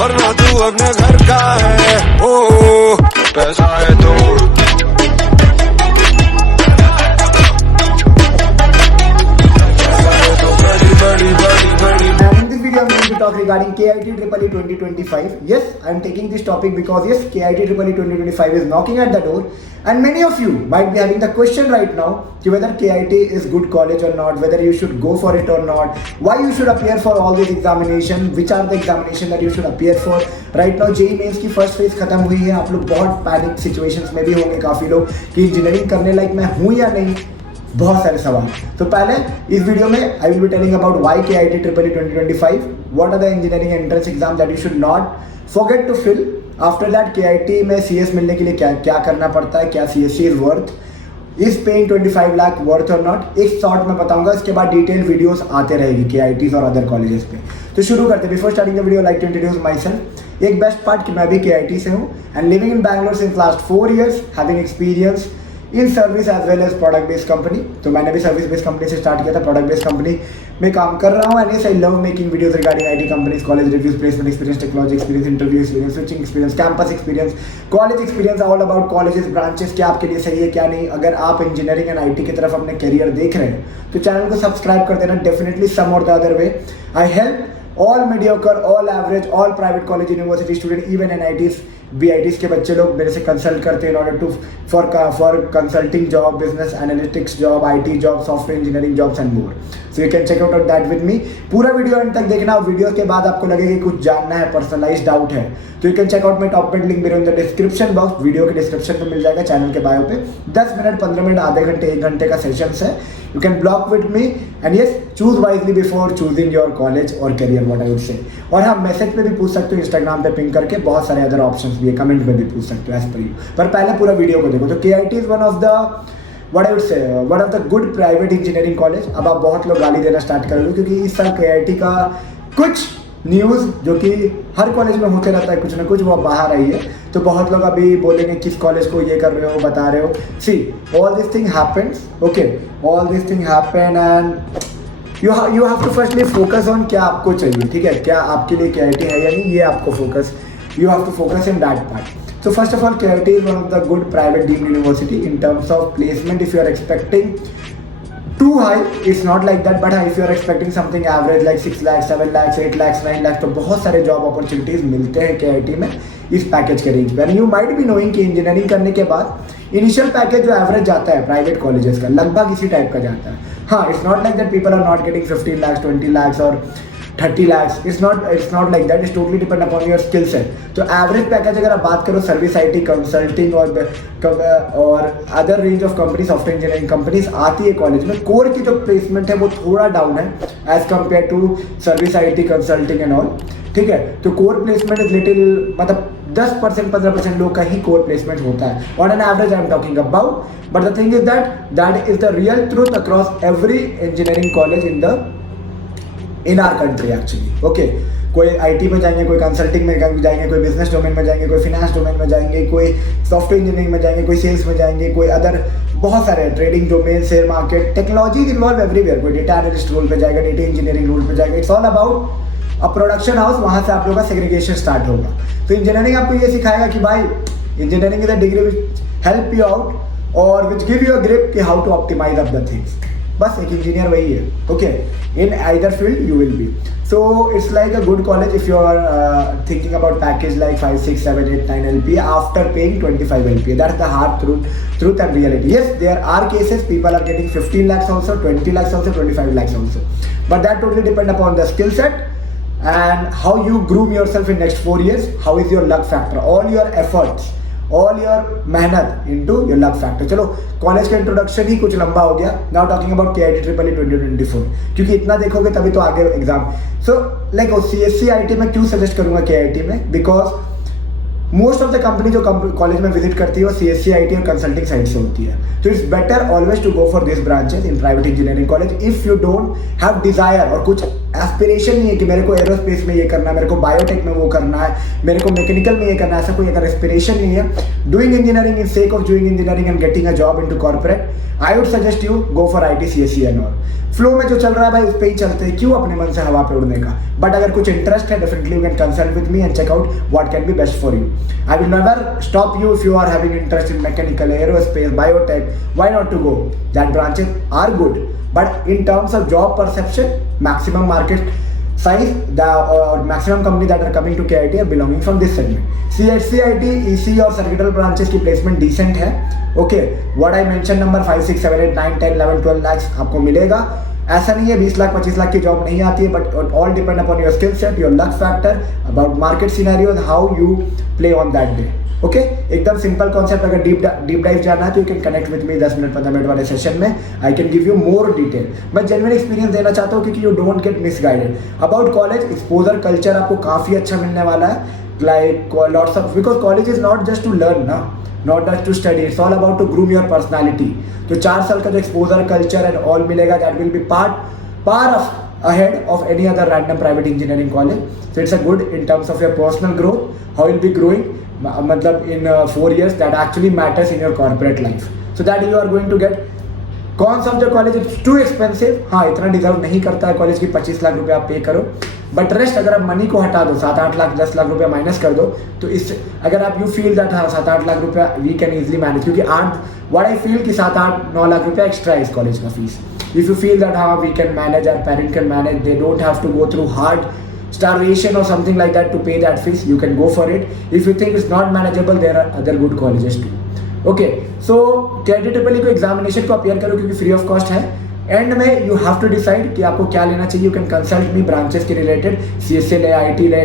वरना तू अपने घर का है। ओ पैसा है तो बड़ी बड़ी बड़ी। And in this video, I'm going to talk regarding KIT EEE 2025. Yes, I'm taking this topic because yes, KIT EEE 2025 is knocking at the door, and many of you might be having the question right now कि whether KIT is good college or not, whether you should go for it or not, why you should appear for all these examination, which are the examination that you should appear for. Right now JEE mains की first phase खत्म हुई है, आप लोग बहुत panic situations में भी होंगे काफ़ी लोग कि इंजीनियरिंग करने लायक मैं हूँ या नहीं, बहुत सारे सवाल। तो पहले इस वीडियो में I will be telling about why KIT EEE 2025, what are the engineering entrance exam that you should not forget to fill. After that KIT में CS मिलने के लिए क्या क्या करना पड़ता है, क्या CSC is worth, is paying 25 lakh worth और नॉट, एक शॉर्ट में बताऊंगा। इसके बाद डिटेल वीडियोस आते रहेगी KITs और अदर कॉलेजेस पे। तो शुरू करते हैं। Before starting the video like to introduce myself. एक बेस्ट पार्ट कि मैं भी KIT से हूँ and living in Bangalore since last 4 years, having experience in service as well as product based company. तो मैंने भी सर्विस बेस्ड कंपनी से स्टार्ट किया था, प्रोडक्ट बेस्ड कंपनी में काम कर रहा हूँ। And yes I love making videos regarding IT companies, college reviews, placement experience, technology experience, interview experience, switching experience, campus experience, college experience, all about colleges, branches, क्या आपके लिए सही है क्या नहीं। अगर आप इंजीनियरिंग एंड IT की तरफ अपने करियर देख रहे हैं तो चैनल को सब्सक्राइब कर देना डेफिनेटली सम और the other way. I help all mediocre, all average, all private college university student, even NITs, BITs के बच्चे लोग मेरे से कंसल्ट करते हैं in order to for consulting job, business analytics job, IT job, software engineering jobs and more. So you can check out that with me. पूरा video अंत तक देखना और वीडियो के बाद आपको लगेगा कि कुछ जानना है, पर्सनलाइज डाउट है तो you can check out my top paid link in the description box. Video के डिस्क्रिप्शन में मिल जाएगा, चैनल के बायो पे 10 मिनट 15 मिनट आधे घंटे 1 घंटे का सेशंस है। You can block with me and yes choose wisely before choosing your college और career, what I would say. और हाँ, मैसेज पे भी पूछ सकते हो, इंस्टाग्राम पे पिंग करके, बहुत सारे अदर ऑप्शंस भी है, कमेंट में भी पूछ सकते हो एज पर यू। पर पहले पूरा वीडियो को देखो। तो KIT is one of the what I would say, one of the good private engineering college। अब आप बहुत लोग गाली देना स्टार्ट करोगे क्योंकि इस साल KIT का कुछ न्यूज़ जो कि हर कॉलेज में होते रहता है कुछ ना कुछ, वो बाहर आई है। तो बहुत लोग अभी बोलेंगे किस कॉलेज को ये कर रहे हो, बता रहे हो। See all this thing happens, okay, all this thing happen and you have to firstly focus on क्या आपको चाहिए, ठीक है, क्या आपके लिए KIT है या नहीं, ये आपको focus, you have to focus in that part. So first of all, KIT is one of the good private deemed university in terms of placement. If you are expecting too high, it's not like that. But if you are expecting something average like 6 lakhs, 7 lakhs, 8 lakhs, 9 lakhs, तो बहुत सारे job opportunities मिलते हैं KIT में इस package के range पर। You might be knowing कि इंजीनियरिंग करने के बाद इनिशियल पैकेज जो एवरेज जाता है प्राइवेट कॉलेजेस का लगभग इसी टाइप का जाता है। हाँ, it's not like that people are not getting 15 lakhs, 20 lakhs और 30 lakhs, it's not like that, it's totally depend upon your skill set। तो एवरेज पैकेज अगर आप बात करो सर्विस IT कंसल्टिंग और other range of company, software engineering companies आती है college में, कोर की जो प्लेसमेंट है वो थोड़ा डाउन है as compare to service IT consulting and all, ठीक है। तो कोर प्लेसमेंट इज लिटिल, मतलब 10% 15% लोग का ही कोर प्लेसमेंट होता है on an average I am talking about. But the thing is that is the real truth across every engineering college in our country actually, okay. कोई IT में जाएंगे, कोई consulting में जाएंगे, कोई बिजनेस डोमेन में जाएंगे, कोई फिनेंस डोमेन में जाएंगे, कोई सॉफ्टवेयर इंजीनियरिंग में जाएंगे, कोई सेल्स में जाएंगे, कोई अदर बहुत सारे trading domain, share market, technology involve everywhere. कोई डेटा एनालिस्ट रोल पे जाएगा, डेटा इंजीनियरिंग रोल पे जाएगा। It's all about a production house, वहाँ से आप लोगों का सेग्रीगेशन स्टार्ट होगा। तो इंजीनियरिंग आपको ये सिखाएगा कि भाई engineering is a degree which help you out और which give you a grip कि how to optimise up the things. बस एक इंजीनियर वही है, okay. In either field you will be. So it's like a good college if you are thinking about package like 5, 6, 7, 8, 9 LPA after paying 25 LPA। That's the hard truth and reality. Yes, there are cases people are getting 15 lakhs also, 20 lakhs also, 25 lakhs also. But that totally depend upon the skill set and how you groom yourself in next 4 years. How is your luck factor? All your efforts, all your मेहनत into your luck factor. चलो college का introduction ही कुछ लंबा हो गया। Now talking about KIT EEE 2024, क्योंकि इतना देखोगे तभी तो आगे exam. So like CSC IT में क्यों सजेस्ट करूंगा KIT में, because most of the company जो कॉलेज में विजिट करती है वो CSC IT और कंसल्टिंग साइड से होती है। तो it's better always to go for this branches in private engineering college if you don't have Dzire और कुछ एस्पिरेशन नहीं है कि मेरे को एरोस्पेस में ये करना है, मेरे को बायोटेक में वो करना है, मेरे को मैकेनिकल में ये करना है, ऐसा कोई अगर एस्पिरेशन नहीं है, doing engineering in sake of doing engineering and getting a job into corporate, I would suggest you go for IT CSE and all. Flow में जो चल रहा है भाई उस पर ही चलते हैं, क्यों अपने मन से हवा पे उड़ने का। बट अगर कुछ इंटरेस्ट है definitely you can consult with me and check out what can be best for you. I will never stop you if you are having interest in mechanical, aerospace, biotech, why not to go? That branches are good, but in terms of job perception, maximum market size, the maximum company that are coming to KIT are belonging from this segment. CIT, EC और circuitral branches की placement decent है. Okay, what I mentioned number 5, 6, 7, 8, 9, 10, 11, 12 lakhs आपको मिलेगा. ऐसा नहीं है 20 लाख 25 लाख की job नहीं आती है, but all depend upon your skill set, your luck factor, about market scenario, how you play on that day. Okay, एकदम सिंपल कॉन्सेप्ट। अगर डीप डाइव जाना है तो you can connect with me 10 minute 15 minute वाले session में। आई can give you more detail. मैं genuine experience देना चाहता हूँ क्योंकि you don't get misguided about college. Exposure culture आपको काफ़ी अच्छा मिलने वाला है, like lots of, because college is not just to learn ना, not just to study, it's all about to groom your personality. तो 4 साल का जो एक्सपोजर कल्चर एंड ऑल मिलेगा, that will be part of ahead of any other random private engineering college. So it's a good in terms of your personal growth, how you'll be growing, matlab in 4 years, that actually matters in your corporate life. So that you are going to get, कौन सा जो college it's too expensive, हाँ इतना deserve नहीं करता है college की 25 लाख रुपए आप पे करो, बट रेस्ट अगर आप मनी को हटा दो, 7-8 लाख 10 लाख रुपया माइनस कर दो, तो इस अगर आप यू फील दैट हाँ 7-8 लाख रुपया वी कैन इजिली मैनेज, क्योंकि व्हाट आई फील कि 7-8-9 लाख रुपया एक्स्ट्रा है इस कॉलेज का fees. If you feel that how we can manage, our parent can manage, they don't have to go through hard starvation or something like that to pay that fees, you can go for it. If you think it's not manageable, there are other good colleges too. Okay, so KIT को examination को appear करो क्योंकि free of cost है। And में you have to decide कि आपको क्या लेना चाहिए। You can consult me branches के रिलेटेड, CSA ले, IT ले,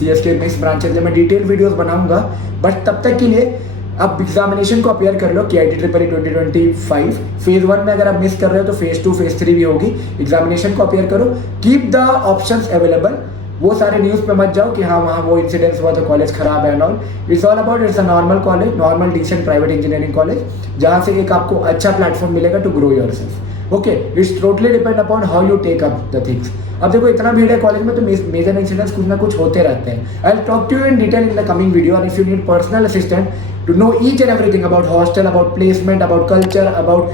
CS के मिक्स ब्रांचेस ले, मैं डिटेल वीडियोस बनाऊंगा। बट तब तक के लिए आप एग्जामिनेशन को अपियर कर लो KIT 2025। फेज 1 में अगर आप मिस कर रहे हो तो फेज 2 फेज 3 भी होगी। एग्जामिनेशन को अपियर करो, कीप द ऑप्शंस अवेलेबल। वो सारे न्यूज़ पे मत जाओ कि हाँ वहाँ वो इंसिडेंट्स हुआ तो कॉलेज खराब है and all. It's all about, it's a normal college, normal decent private engineering college, जहाँ से एक आपको अच्छा प्लेटफॉर्म मिलेगा to grow yourself. Okay, it's totally depend upon how you take up the things. अब देखो इतना भीड़ है कॉलेज में तो मेजर इंसिडेंट्स कुछ ना कुछ होते रहते हैं। I will talk to you in detail in the coming video, and if you need personal assistant to know each and everything about hostel, about placement, about culture, about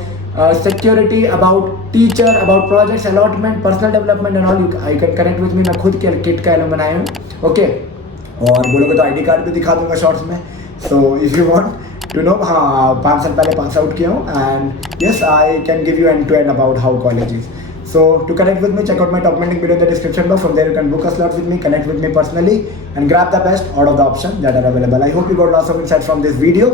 security, about teacher, about projects, allotment, personal development and all, I can connect with me। मैं खुद के kit का alumni हूँ। Okay, और बोलोगे तो ID card भी दिखा दूंगा शॉर्ट्स में। So if you want to know, हाँ 5 साल पहले पास आउट किया हूँ, and yes I can give you end to end about how college is. So to connect with me, check out my top link below in the description box. From there you can book a slot with me, connect with me personally, and grab the best out of the options that are available. I hope you got lots of insight from this video.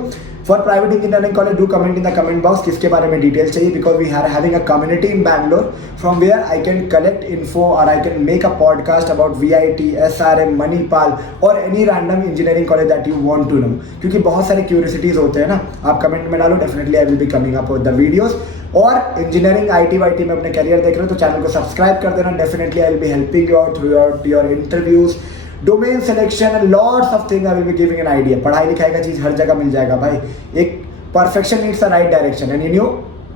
For private engineering college, do comment in the comment box किसके बारे में detail चाहिए, because we are having a community in Bangalore from where I can collect info or I can make a podcast about VIT, SRM, Manipal or any random engineering college that you want to know. क्योंकि बहुत सारे curiosities होते हैं ना, आप comment में डालो, definitely I will be coming up with the videos. और इंजीनियरिंग IT वाईटी में अपने करियर देख रहे हो तो चैनल को सब्सक्राइब कर देना। Definitely I will be helping you out through your interviews, domain selection and lots of thing I will be giving an idea. पढ़ाई लिखाई का चीज़ हर जगह मिल जाएगा भाई। एक perfection needs a right direction, and you know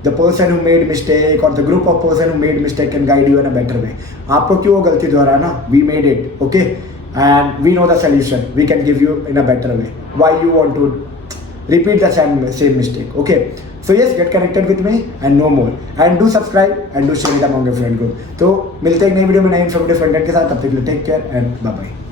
the person who made mistake और the group of person who made mistake can guide you in a better way. आपको क्यों वो गलती दोहराना, we made it, okay, and we know the solution, we can give you in a better way. Why you want to repeat the same mistake? Okay, so yes, get connected with me and know more, and do subscribe and do share it among your friend group. तो मिलते हैं एक नई video में नई informative content के साथ। तब तक के लिए take care and bye bye.